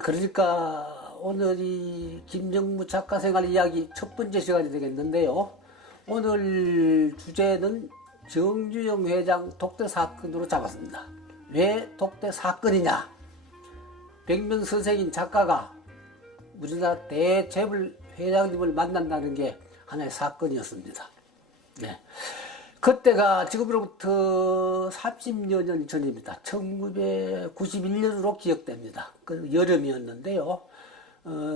그러니까 오늘 이 김정무 작가 생활 이야기 첫 번째 시간이 되겠는데요. 오늘 주제는 정주영 회장 독대 사건으로 잡았습니다. 왜 독대 사건이냐? 백면 선생인 작가가 우리나라 대재벌 회장님을 만난다는 게 하나의 사건이었습니다. 네. 그때가 지금으로부터 30여 년 전입니다. 1991년으로 기억됩니다. 그 여름이었는데요.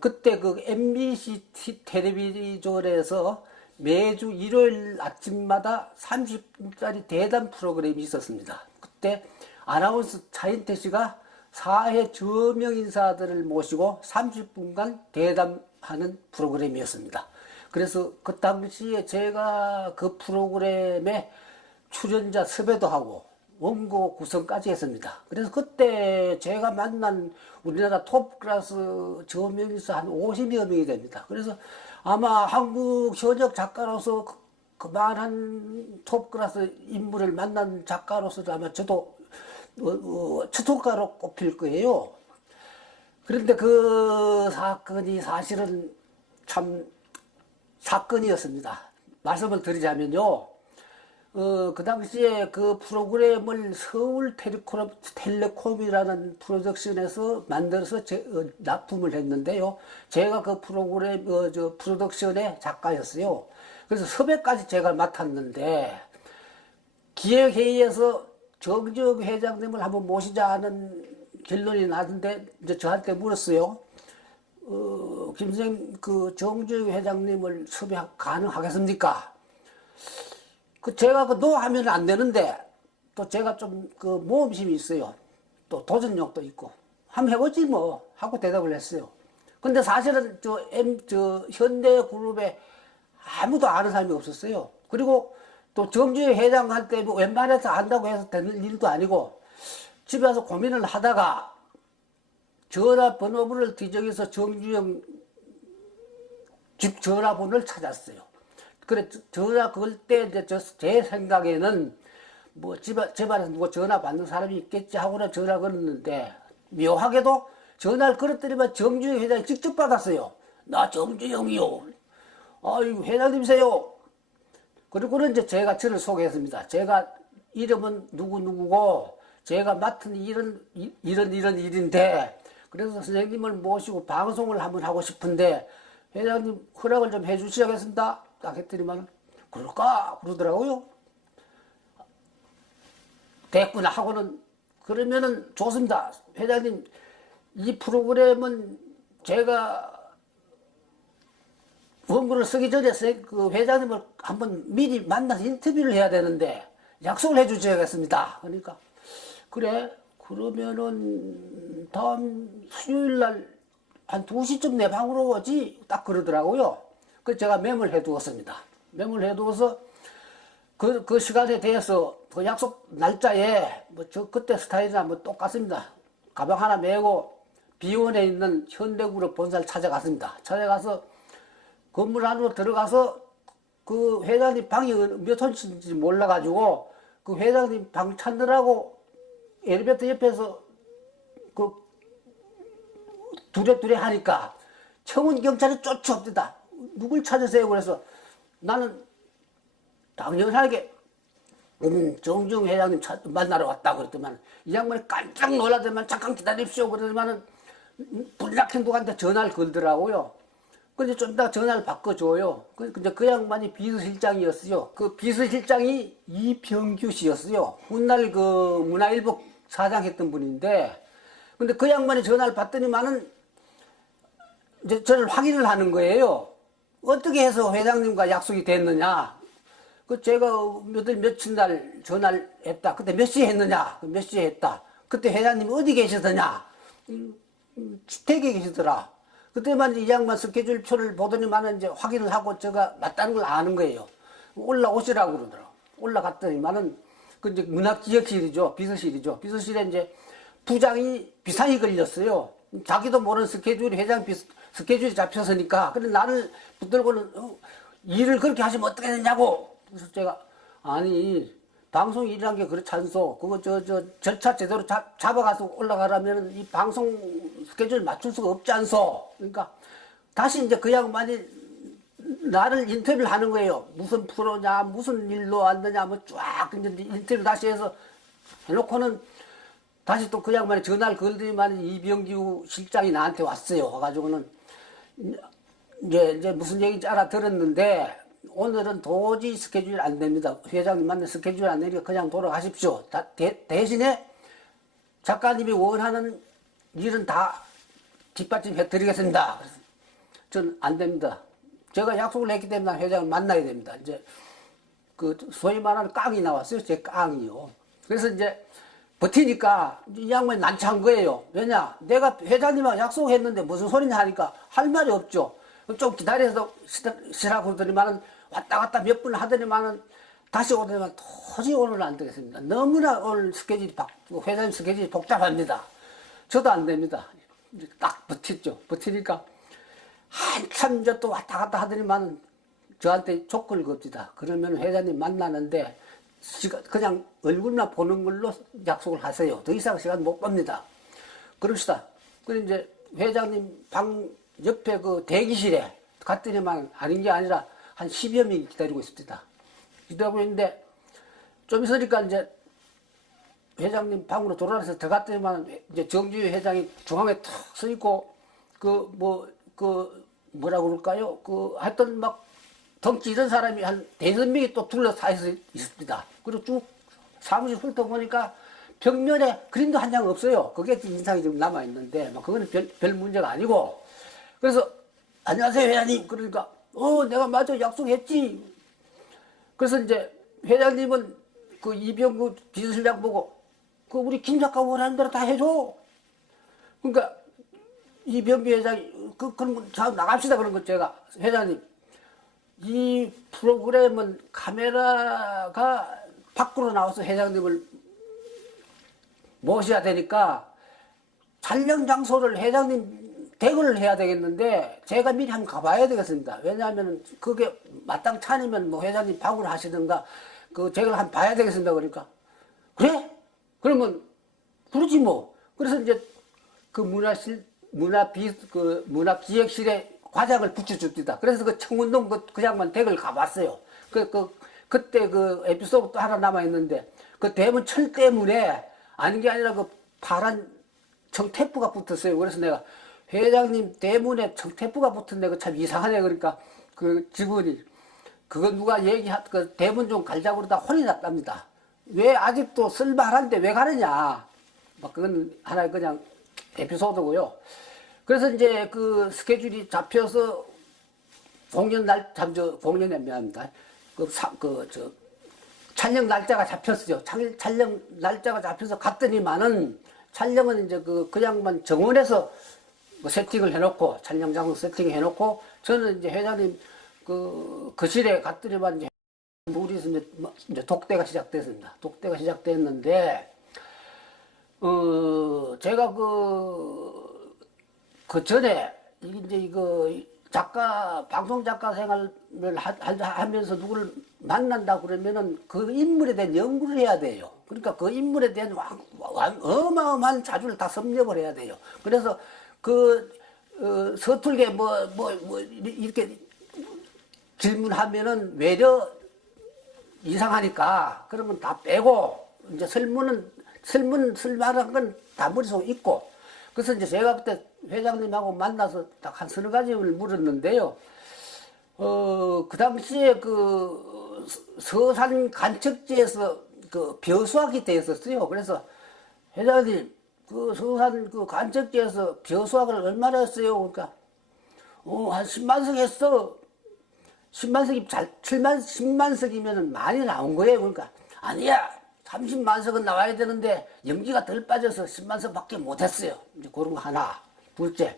그때 그 MBC 텔레비전에서 매주 일요일 아침마다 30분짜리 대담 프로그램이 있었습니다. 그때 아나운서 차인태 씨가 사회 저명 인사들을 모시고 30분간 대담하는 프로그램이었습니다. 그래서 그 당시에 제가 그 프로그램에 출연자 섭외도 하고 원고 구성까지 했습니다. 그래서 그때 제가 만난 우리나라 톱클래스 저명인사 한 50여 명이 됩니다. 그래서 아마 한국 현역 작가로서 그만한 톱클래스 인물을 만난 작가로서 아마 저도 추천가로 꼽힐 거예요. 그런데 그 사건이 사실은 참 사건이었습니다. 말씀을 드리자면요. 그 당시에 그 프로그램을 서울텔레콤이라는 프로덕션에서 만들어서 납품을 했는데요. 제가 그 프로그램, 프로덕션의 작가였어요. 그래서 섭외까지 제가 맡았는데, 기획회의에서 정주영 회장님을 한번 모시자 하는 결론이 나던데, 이제 저한테 물었어요. 김선생, 그 정주영 회장님을 섭외 가능하겠습니까? 제가 노 하면 안 되는데, 또 제가 좀 그 모험심이 있어요. 또 도전력도 있고, 한번 해보지 뭐, 하고 대답을 했어요. 근데 사실은 현대그룹에 아무도 아는 사람이 없었어요. 그리고 또 정주영 회장한테 뭐 웬만해서 안다고 해서 되는 일도 아니고, 집에 와서 고민을 하다가 전화번호를 뒤적여서 정주영 집 전화번호를 찾았어요. 그래, 전화 걸 때, 이제 제 생각에는 뭐 집안에서 누가 전화 받는 사람이 있겠지 하고는 전화 걸었는데, 묘하게도 전화를 걸었더니만 정주영 회장이 직접 받았어요. 나 정주영이요. 아유, 회장님이세요. 그리고는 이제 제가 저를 소개했습니다. 제가 이름은 누구누구고, 제가 맡은 일은 이런 일인데, 그래서 선생님을 모시고 방송을 한번 하고 싶은데, 회장님 허락을 좀 해주시겠습니다. 딱 했더니만, 그럴까? 그러더라고요. 됐구나 하고는, 그러면은 좋습니다. 회장님, 이 프로그램은 제가 원고를 쓰기 전에 그 회장님을 한번 미리 만나서 인터뷰를 해야 되는데 약속을 해 주셔야겠습니다. 그러니까 그래 그러면은 다음 수요일 날 한 2시쯤 내 방으로 오지 딱 그러더라고요. 그 제가 메모를 해 두었습니다. 메모를 해 두어서 그 시간에 대해서 그 약속 날짜에 뭐 그때 스타일이나 뭐 똑같습니다. 가방 하나 메고 비원에 있는 현대그룹 본사를 찾아갔습니다. 찾아가서 건물 안으로 들어가서 그 회장님 방이 몇 호인지 몰라가지고 그 회장님 방 찾느라고 엘리베이터 옆에서 그 두레두레 하니까 청운 경찰이 쫓아옵니다. 누굴 찾으세요? 그래서 나는 당연하게 정주영 회장님 만나러 왔다 그랬더만 이 양반이 깜짝 놀라더만 잠깐 기다립시오 그러더만은 불락한 누구한테 전화를 걸더라고요. 근데 좀 이따 전화를 바꿔줘요. 근데 그 양반이 비서실장이었어요. 그 비서실장이 이병규 씨였어요. 훗날 그 문화일보 사장 했던 분인데, 근데 그 양반이 전화를 받더니만은 이제 저를 확인을 하는 거예요. 어떻게 해서 회장님과 약속이 됐느냐. 제가 며칠 날 전화를 했다. 그때 몇 시에 했느냐. 몇 시에 했다. 그때 회장님 어디 계시더냐. 주택에 계시더라. 그때만 이 양반 스케줄표를 보더니만은 이제 확인을 하고 제가 맞다는 걸 아는 거예요. 올라오시라고 그러더라고. 올라갔더니만은 그 이제 문화기획실이죠. 비서실이죠. 비서실에 이제 부장이 비상이 걸렸어요. 자기도 모르는 스케줄이 회장 스케줄이 잡혔으니까. 근데 나를 붙들고는 일을 그렇게 하시면 어떻게 되냐고. 그래서 제가 아니 방송 일이란 게 그렇지 않소. 그거 절차 제대로 잡아가서 올라가려면 이 방송 스케줄 맞출 수가 없지 않소. 그러니까 다시 이제 그 양반이 나를 인터뷰를 하는 거예요. 무슨 프로냐, 무슨 일로 왔느냐, 뭐 쫙 이제 인터뷰 다시 해서 해놓고는 다시 또 그 양반이 전화를 걸더니만 이병규 실장이 나한테 왔어요. 와가지고는 이제 무슨 얘기인지 알아들었는데 오늘은 도저히 스케줄이 안 됩니다. 회장님 만나 스케줄이 안 되니까 그냥 돌아가십시오. 대신에 작가님이 원하는 일은 다 뒷받침해 드리겠습니다. 그래서 전 안 됩니다. 제가 약속을 했기 때문에 회장을 만나야 됩니다. 이제 그 소위 말하는 깡이 나왔어요. 제 깡이요. 그래서 이제 버티니까 이 양반이 난처한 거예요. 왜냐? 내가 회장님하고 약속했는데 무슨 소리냐 하니까 할 말이 없죠. 좀 기다려서 쉬라고 그러더니만은 왔다 갔다 몇 분 하더니만은 다시 오더니만 도저히 오늘은 안 되겠습니다. 너무나 오늘 스케줄이 회장님 스케줄이 복잡합니다. 저도 안 됩니다. 딱 버텼죠. 버티니까 한참 이제 또 왔다 갔다 하더니만은 저한테 조건을 겁니다. 그러면 회장님 만나는데 그냥 얼굴만 보는 걸로 약속을 하세요. 더 이상 시간 못 봅니다. 그럽시다. 그리고 이제 회장님 방 옆에 그 대기실에 갔더니만 아닌 게 아니라 한 10여 명이 기다리고 있습니다. 기다리고 있는데 좀 있으니까 이제 회장님 방으로 돌아와서 들어갔더니만 이제 정주희 회장이 중앙에 탁 서 있고 뭐라고 그럴까요? 하여튼 막 덩치 이런 사람이 한 4~5명이 또 둘러싸여 있습니다. 그리고 쭉 사무실 훑어보니까 벽면에 그림도 한 장 없어요. 그게 인상이 좀 남아있는데, 그거는 별 문제가 아니고. 그래서, 안녕하세요, 회장님. 그러니까, 내가 맞아, 약속했지. 그래서 이제, 회장님은 그 이병구 비서실장 보고, 우리 김 작가 원하는 대로 다 해줘. 그러니까, 이병구 회장이, 그런 거, 자, 나갑시다. 그런 거 제가, 회장님. 이 프로그램은 카메라가 밖으로 나와서 회장님을 모셔야 되니까 촬영 장소를 회장님 댁을 해야 되겠는데 제가 미리 한번 가봐야 되겠습니다. 왜냐하면 그게 마땅찮으면 뭐 회장님 방으로 하시든가 그 댁을 한번 봐야 되겠습니다. 그러니까 그래? 그러면 그러지 뭐. 그래서 이제 그 문화기획실에 과장을 붙여줍니다. 그래서 그 청운동 그 양반 댁을 가봤어요. 그때 그 에피소드 또 하나 남아있는데, 그 대문 철 때문에, 아닌 게 아니라 그 파란 청테프가 붙었어요. 그래서 내가, 회장님 대문에 청테프가 붙었네. 그 참 이상하네. 그러니까, 그 직원이, 그거 누가 그 대문 좀 갈자고 그러다 혼이 났답니다. 왜 아직도 쓸만한데 왜 가느냐. 그건 하나의 그냥 에피소드고요. 그래서 이제 그 스케줄이 잡혀서 공연에 미안합니다. 촬영 날짜가 잡혔어요. 촬영 날짜가 잡혀서 갔더니만은 촬영은 이제 그 양반 정원에서 세팅을 해놓고 촬영 장소 세팅을 해놓고 저는 이제 회장님 거실에 갔더니만 이제 우리에서 이제 독대가 시작됐습니다. 독대가 시작됐는데 제가 그 전에 이제 이거 방송 작가 생활을 하면서 누구를 만난다 그러면은 그 인물에 대한 연구를 해야 돼요. 그러니까 그 인물에 대한 어마어마한 자료를 다 섭렵을 해야 돼요. 그래서 서툴게 이렇게 질문하면은 외려 이상하니까 그러면 다 빼고 이제 쓸만한 건 다 머릿속에 있고 그래서 이제 제가 그때 회장님하고 만나서 딱 한 서너 가지를 물었는데요. 그 당시에 서산 간척지에서 벼수학이 돼 있었어요. 그래서 회장님, 서산 간척지에서 벼수학을 얼마나 했어요? 그러니까, 한 10만석 했어. 10만석이면 많이 나온 거예요. 그러니까, 아니야. 30만석은 나와야 되는데 연기가 덜 빠져서 10만석밖에 못했어요. 이제 그런 거 하나. 둘째,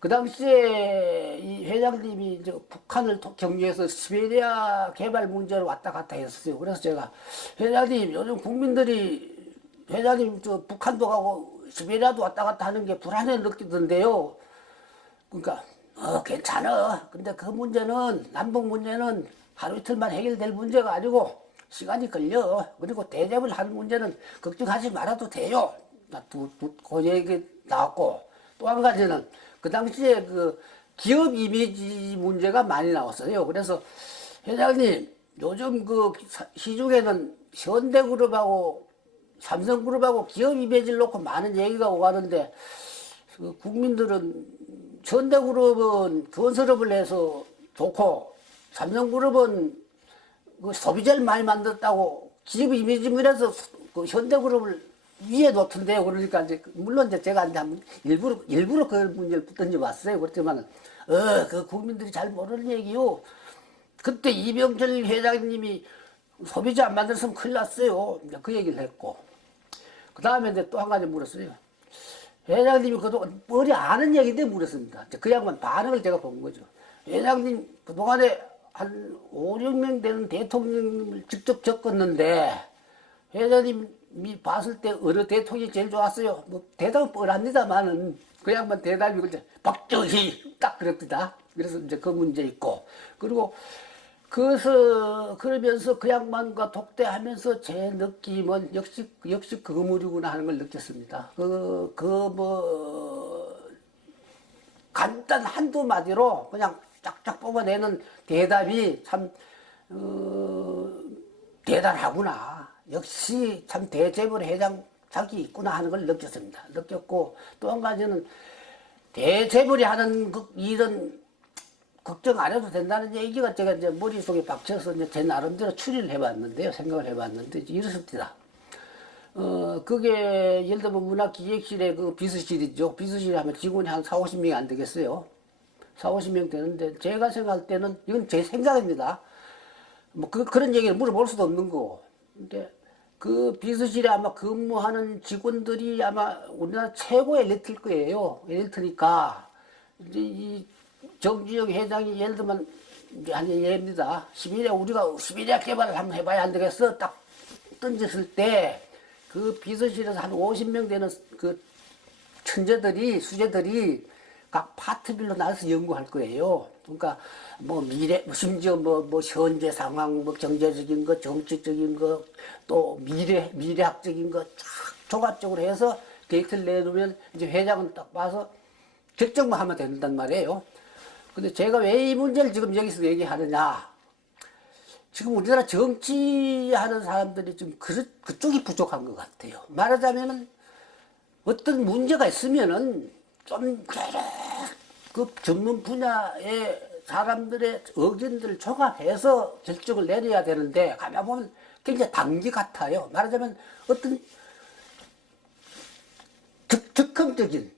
그 당시에 이 회장님이 이제 북한을 경유해서 시베리아 개발 문제로 왔다 갔다 했었어요. 그래서 제가 회장님 요즘 국민들이 회장님 북한도 가고 시베리아도 왔다 갔다 하는 게 불안해 느끼던데요. 그러니까 괜찮아. 근데 그 문제는 남북 문제는 하루 이틀만 해결될 문제가 아니고 시간이 걸려. 그리고 대접을 하는 문제는 걱정하지 말아도 돼요. 그 얘기 나왔고 또 한 가지는 그 당시에 그 기업 이미지 문제가 많이 나왔어요. 그래서 회장님, 요즘 그 시중에는 현대그룹하고 삼성그룹하고 기업 이미지를 놓고 많은 얘기가 오가는데 그 국민들은 현대그룹은 건설업을 해서 좋고 삼성그룹은 그 소비자를 많이 만들었다고 기업 이미지면에서 그 현대그룹을 위에 놓던데요. 그러니까 이제 물론 이제 제가 이제 한번 일부러 그 문제를 던져봤어요. 그렇지만 그 국민들이 잘 모르는 얘기요. 그때 이병철 회장님이 소비자 안 만들었으면 큰일 났어요. 이제 그 얘기를 했고 그 다음에 이제 또 한 가지 물었어요. 회장님이 그동안 머리 아는 얘기인데 물었습니다. 그 양반 반응을 제가 본 거죠. 회장님 그동안에 한 5, 6명 되는 대통령을 직접 겪었는데 회장님이 봤을 때 어느 대통령이 제일 좋았어요? 뭐 대답은 뻔합니다만은 그 양반 대답이 그때 박정희 딱 그랬다. 그래서 이제 그 문제 있고 그리고 그러면서 그 양반과 독대하면서 제 느낌은 역시 그물이구나 하는 걸 느꼈습니다. 간단 한두 마디로 그냥 쫙쫙 뽑아내는 대답이 참, 대단하구나. 역시 참 대재벌 회장 자기 있구나 하는 걸 느꼈습니다. 느꼈고 또 한 가지는 대재벌이 하는 일은 걱정 안 해도 된다는 얘기가 제가 이제 머릿속에 박혀서 이제 제 나름대로 추리를 해봤는데요. 생각을 해봤는데 이렇습니다. 그게 예를 들면 문화기획실의 그 비서실이죠. 비서실에 하면 직원이 한 4, 50명이 안 되겠어요. 4, 50명 되는데 제가 생각할 때는 이건 제 생각입니다. 뭐 그런 얘기를 물어볼 수도 없는 거고. 근데 그 비서실에 아마 근무하는 직원들이 아마 우리나라 최고의 엘리트일 거예요. 엘리트니까 이제 이 정주영 회장이 예를 들면 이제 한 예입니다. 우리가 시베리아 개발을 한번 해봐야 안 되겠어. 딱 던졌을 때 그 비서실에서 한 50명 되는 그 수재들이 각 파트별로 나와서 연구할 거예요. 그러니까 뭐 심지어 뭐 현재 상황, 뭐 경제적인 거, 정치적인 거, 또 미래학적인 거 쫙 종합적으로 해서 데이터를 내놓으면 이제 회장은 딱 봐서 결정만 하면 된단 말이에요. 근데 제가 왜 이 문제를 지금 여기서 얘기하느냐. 지금 우리나라 정치하는 사람들이 좀 그쪽이 부족한 것 같아요. 말하자면은 어떤 문제가 있으면은 좀 그 전문 분야의 사람들의 의견들을 종합해서 결정을 내려야 되는데 가만 보면 굉장히 단기 같아요. 말하자면 어떤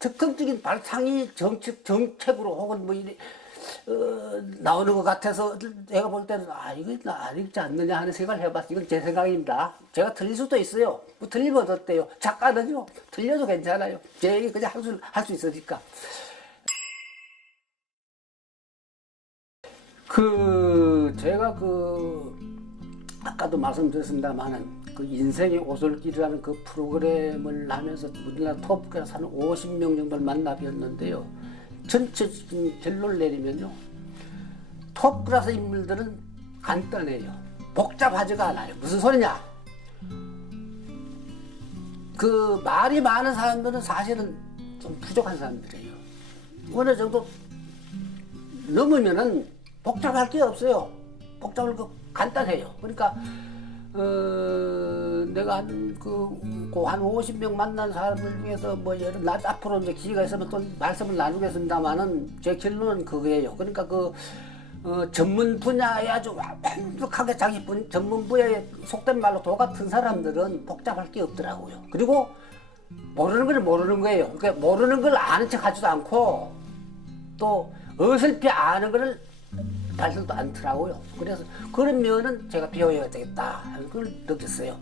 적극적인 발상이 정책으로 혹은 뭐 이래 나오는 것 같아서 내가 볼 때는 이거 아니지 않느냐 하는 생각을 해봤어요. 이건 제 생각입니다. 제가 틀릴 수도 있어요. 뭐 틀리면 어때요? 작가는요 틀려도 괜찮아요. 제 얘기 그냥 할 수 있으니까. 제가 아까도 말씀드렸습니다만은 그 인생의 오솔길이라는 그 프로그램을 하면서 우리나라 톱클래스 한 50명 정도를 만나뵀는데요. 전체적인 결론을 내리면요. 톱클래스 인물들은 간단해요. 복잡하지가 않아요. 무슨 소리냐? 그 말이 많은 사람들은 사실은 좀 부족한 사람들이에요. 어느 정도 넘으면은 복잡할 게 없어요. 복잡할 거 간단해요. 그러니까 내가 한 50명 만난 사람들 중에서 앞으로 이제 기회가 있으면 또 말씀을 나누겠습니다만은 제 결론은 그거예요. 그러니까 전문 분야에 아주 완벽하게 자기 전문 분야에 속된 말로 도 같은 사람들은 복잡할 게 없더라고요. 그리고 모르는 걸 모르는 거예요. 그러니까 모르는 걸 아는 척 하지도 않고 또 어설피 아는 거를 발설도 않더라고요. 그래서 그런 면은 제가 배워야 되겠다 하는 걸 느꼈어요.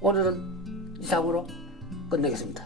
오늘은 이상으로 끝내겠습니다.